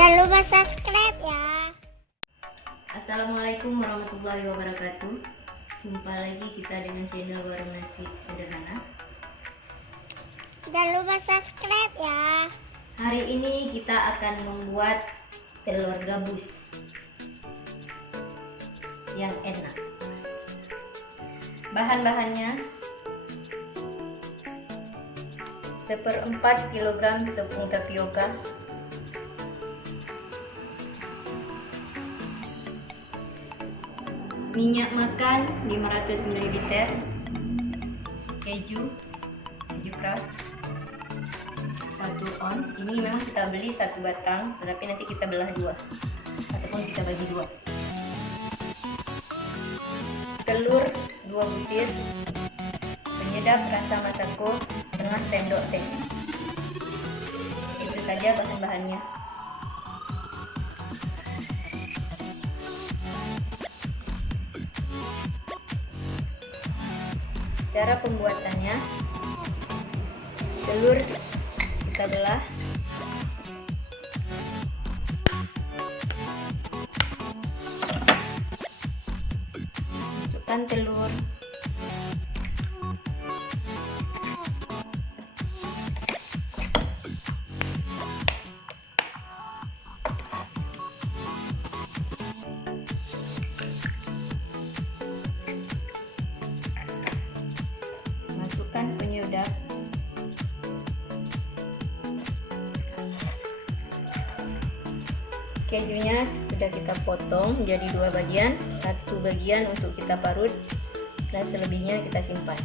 Jangan lupa subscribe ya. Assalamualaikum warahmatullahi wabarakatuh. Jumpa lagi kita dengan channel Warung Nasi Sederhana. Jangan lupa subscribe ya. Hari ini kita akan membuat telur gabus yang enak. Bahan-bahannya: 1/4 kg tepung tapioka, minyak makan 500 ml, keju crush 1 on. Ini memang kita beli 1 batang, tetapi nanti kita belah 2 ataupun kita bagi 2. Telur 2 butir, penyedap rasa masako setengah sendok teh. Itu saja bahan-bahannya. Cara pembuatannya: telur kita belah, masukkan telur, masukkan penyedap, kejunya sudah kita potong jadi 2 bagian, 1 bagian untuk kita parut dan selebihnya kita simpan.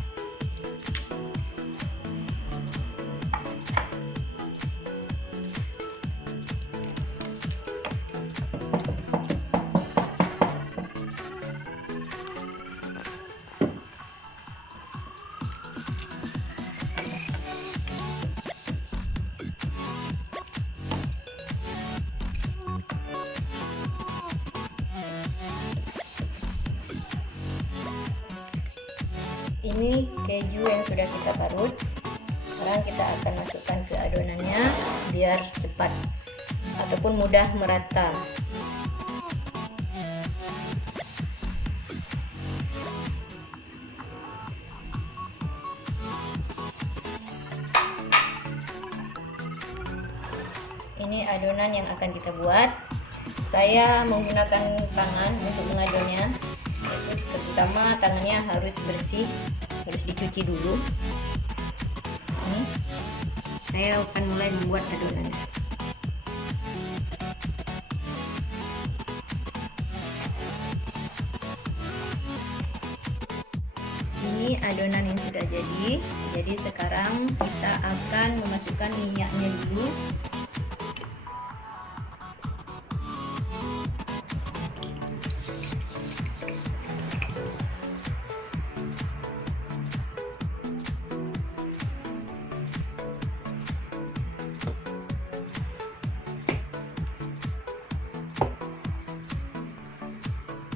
Ini keju yang sudah kita parut. Sekarang kita akan masukkan ke adonannya biar cepat ataupun mudah merata. Ini adonan yang akan kita buat. Saya menggunakan tangan untuk mengadonnya. Pertama, tangannya harus bersih, harus dicuci dulu. Ini saya akan mulai membuat adonan. Ini adonan yang sudah jadi. Jadi sekarang kita akan memasukkan minyaknya dulu.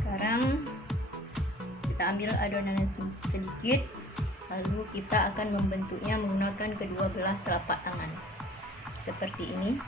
Sekarang kita ambil adonan sedikit, lalu kita akan membentuknya menggunakan kedua belah telapak tangan seperti ini.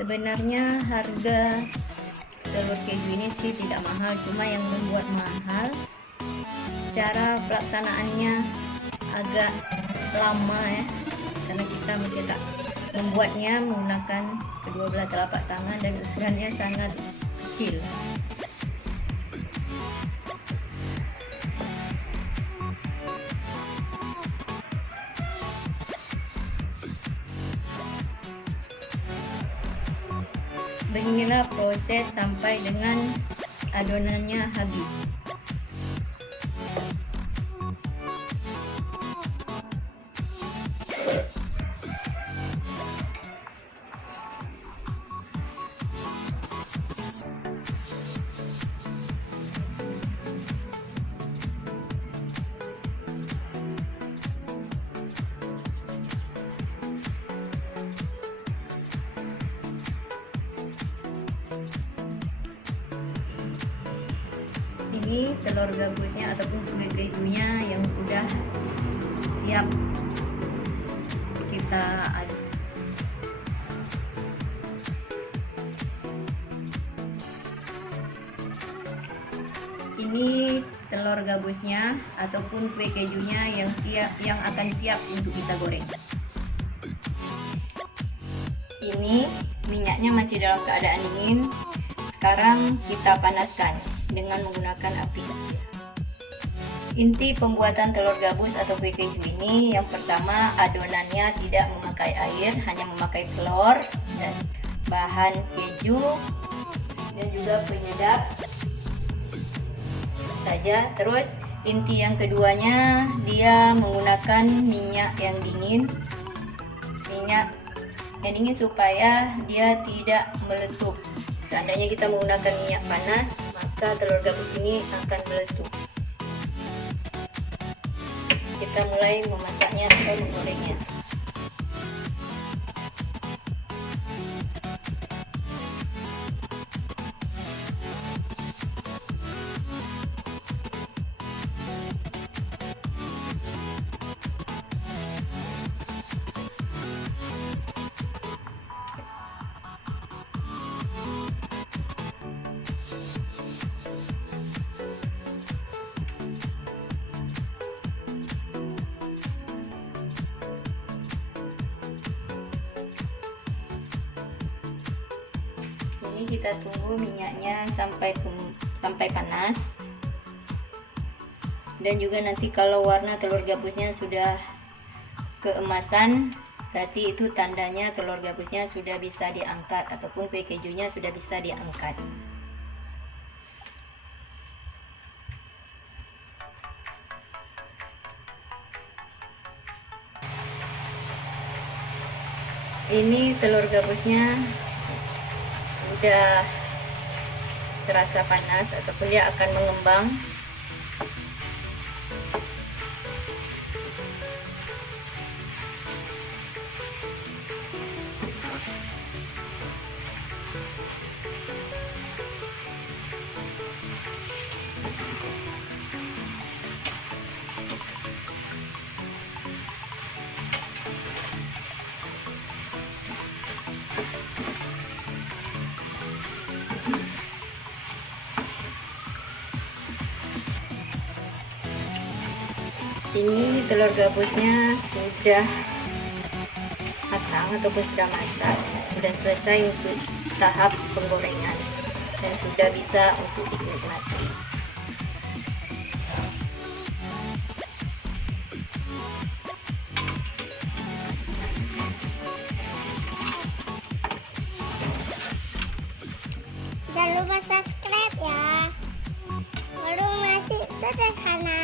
Sebenarnya harga telur keju ini sih tidak mahal, cuma yang membuat mahal cara pelaksanaannya agak lama ya, karena kita mencetak membuatnya menggunakan kedua belah telapak tangan dan ukurannya sangat kecil. Beginilah proses sampai dengan adonannya habis. Ini telur gabusnya ataupun kue kejunya yang sudah siap kita aduk. Ini telur gabusnya ataupun kue kejunya yang akan siap untuk kita goreng. Ini minyaknya masih dalam keadaan dingin. Sekarang kita panaskan dengan menggunakan api kecil. Inti pembuatan telur gabus atau kue keju ini, yang pertama, adonannya tidak memakai air, hanya memakai telur dan bahan keju dan juga penyedap saja. Terus inti yang keduanya, dia menggunakan minyak yang dingin, supaya dia tidak meletup. Seandainya kita menggunakan minyak panas, maka telur gabus ini akan meletup. Kita mulai memasaknya atau menggorengnya. Ini kita tunggu minyaknya sampai panas, dan juga nanti kalau warna telur gabusnya sudah keemasan, berarti itu tandanya telur gabusnya sudah bisa diangkat ataupun kue kejunya sudah bisa diangkat. Ini telur gabusnya udah terasa panas ataupun dia akan mengembang. Ini telur gabusnya sudah matang ataupun sudah masak, sudah selesai untuk tahap penggorengan dan sudah bisa untuk dinikmati. Jangan lupa subscribe ya. Baru masih sederhana.